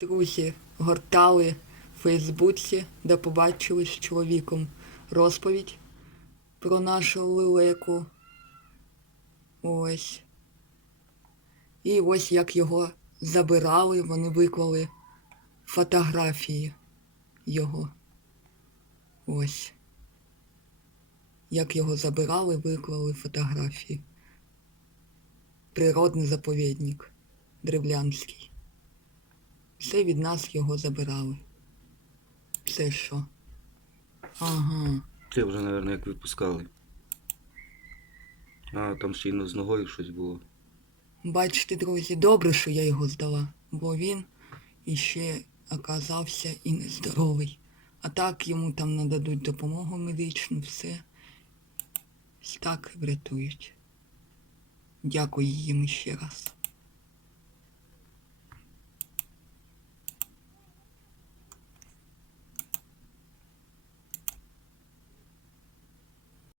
Друзі гортали в Фейсбуці, де побачили з чоловіком розповідь про нашу лелеку. Ось. І ось як його забирали, вони виклали фотографії його. Ось. Як його забирали, виклали фотографії. Природний заповідник Древлянський. Все від нас його забирали. Це що? Ага. Це вже, мабуть, як відпускали. А, там ще й з ногою щось було. Бачите, друзі, добре, що я його здала, бо він іще оказався і нездоровий. А так йому там нададуть допомогу медичну, все. Так врятують. Дякую їм ще раз.